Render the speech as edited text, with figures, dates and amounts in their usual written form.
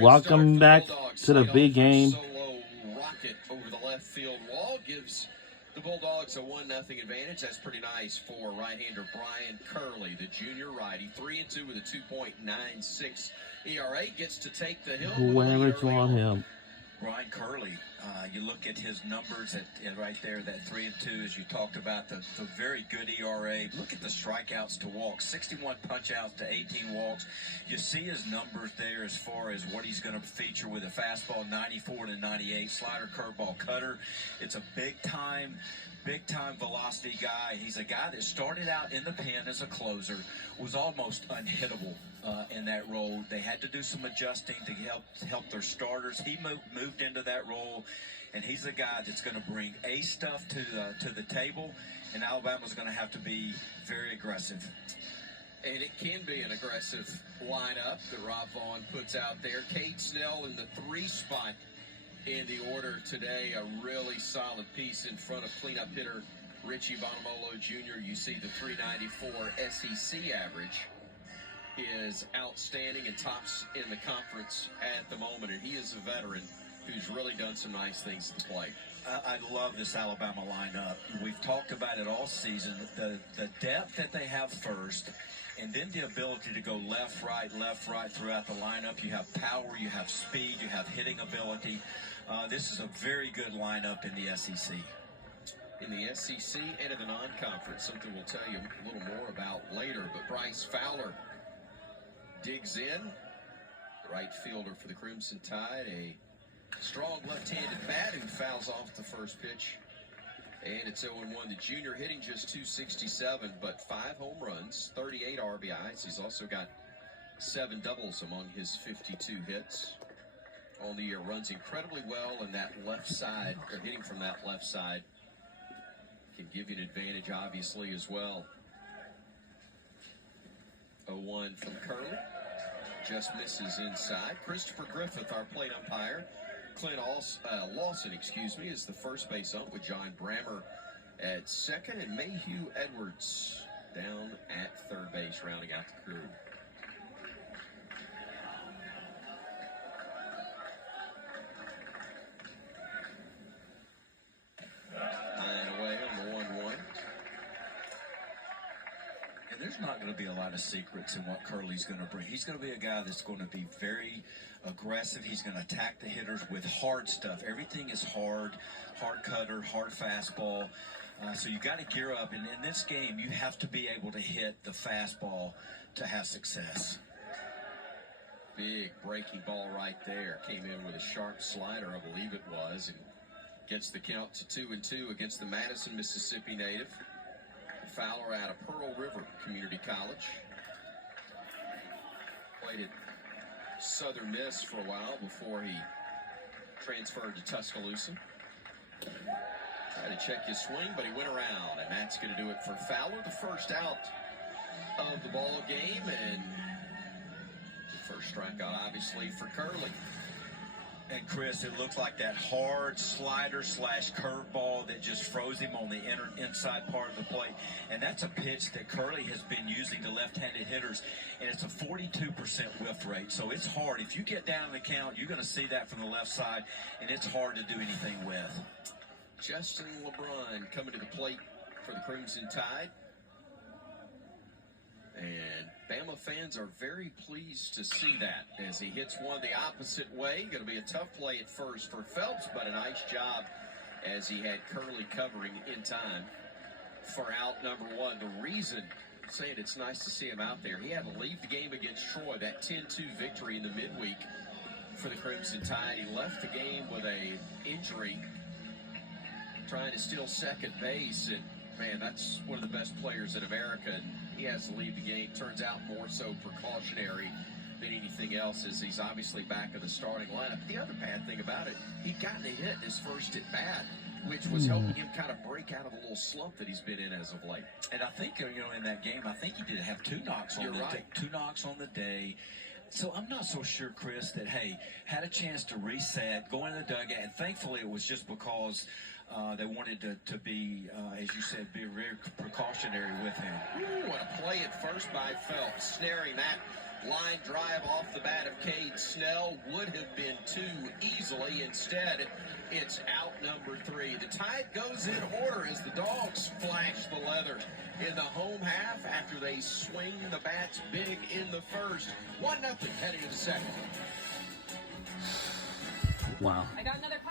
Welcome back to the big game. Solo rocket over the left field wall gives the Bulldogs a 1-0 advantage. That's pretty nice for right-hander Brian Curley, the junior righty. 3-2 with a 2.96 ERA. Gets to take the hill. Whoever's on him. Brian Curley, you look at his numbers right there, that 3-2, as you talked about, the very good ERA. Look at the strikeouts to walks, 61 punch-outs to 18 walks. You see his numbers there as far as what he's going to feature with a fastball, 94 to 98, slider, curveball, cutter. It's a big-time velocity guy. He's a guy that started out in the pen as a closer, was almost unhittable in that role. They had to do some adjusting to help their starters. He moved into that role, and he's a guy that's going to bring ace stuff to the table, and Alabama's going to have to be very aggressive. And it can be an aggressive lineup that Rob Vaughn puts out there. Cade Snell in the 3 spot in the order today. A really solid piece in front of cleanup hitter Richie Bonamolo Jr. You see the 394 SEC average is outstanding and tops in the conference at the moment. And he is a veteran who's really done some nice things at the plate. I love this Alabama lineup. We've talked about it all season. The depth that they have first, and then the ability to go left, right throughout the lineup. You have power, you have speed, you have hitting ability. This is a very good lineup in the SEC. In the SEC and in the non-conference, something we'll tell you a little more about later. But Bryce Fowler digs in, the right fielder for the Crimson Tide, a strong left-handed bat who fouls off the first pitch. And it's 0-1. The junior hitting just 267, but 5 home runs, 38 RBIs. He's also got 7 doubles among his 52 hits on the year. Runs incredibly well, and that left side, or hitting from that left side, can give you an advantage, obviously, as well. 0-1 from Curley. Just misses inside. Christopher Griffith, our plate umpire. Clint Lawson, is the first base ump with John Brammer at second, and Mayhew Edwards down at third base, rounding out the crew. And away on the 1-1. And there's not going to be a lot of secrets in what Curley's going to bring. He's going to be a guy that's going to be very aggressive. He's going to attack the hitters with hard stuff. Everything is hard cutter, hard fastball. So you got to gear up. And in this game, you have to be able to hit the fastball to have success. Big breaking ball right there. Came in with a sharp slider, I believe it was, and gets the count to 2-2 against the Madison, Mississippi native. Fowler out of Pearl River Community College. Played at Southern Miss for a while before he transferred to Tuscaloosa. Tried to check his swing, but he went around, and that's going to do it for Fowler. The first out of the ball game, and the first strikeout, obviously, for Curley. And Chris, it looks like that hard slider / curveball that just froze him on the inside part of the plate. And that's a pitch that Curley has been using to left-handed hitters, and it's a 42% whiff rate. So it's hard. If you get down in the count, you're going to see that from the left side, and it's hard to do anything with. Justin LeBron coming to the plate for the Crimson Tide. And Bama fans are very pleased to see that as he hits one the opposite way. Going to be a tough play at first for Phelps, but a nice job as he had Curley covering in time for out number 1. The reason saying it's nice to see him out there, he had to leave the game against Troy, that 10-2 victory in the midweek for the Crimson Tide. He left the game with a injury, trying to steal second base, and man, that's one of the best players in America. And he has to leave the game. Turns out more so precautionary than anything else, as he's obviously back in the starting lineup. The other bad thing about it, he'd gotten a hit in his first at bat, which was helping him kind of break out of a little slump that he's been in as of late. And I think, in that game, I think he did have 2 knocks on day. 2 knocks on the day. So I'm not so sure, Chris, that, hey, had a chance to reset, go in the dugout, and thankfully it was just because they wanted to be, as you said, be very precautionary with him. Ooh, what a play at first by Phelps, snaring that Line drive off the bat of Cade Snell would have been 2 easily. Instead, it's out number 3. The Tide goes in order as the Dogs flash the leather in the home half after they swing the bats big in the first. 1-0 heading to the second. Wow. I got another pop.